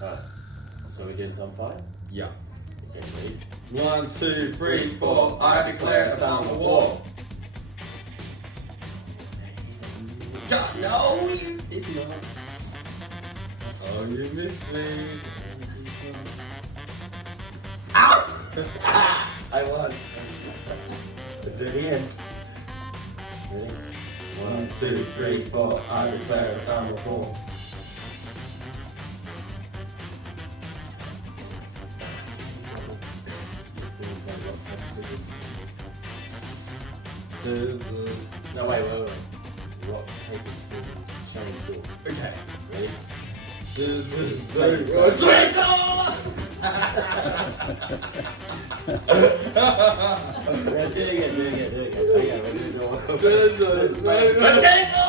Right. So we're doing thumb five? Yeah. Okay, ready? 1, 2, 3, 4. I declare down the wall. God, no, you idiot. Oh, you missed me. Ow! I won. Let's do it again. Ready? 1, 2, 3, 4. I declare down the wall. Scissors. No, wait. Rock, paper, scissors, chainsaw. Okay. Ready? Scissors, Paper, paper, chainsaw! Yeah, do it again. Okay, we're doing the one. Scissors, paper, Chainsaw!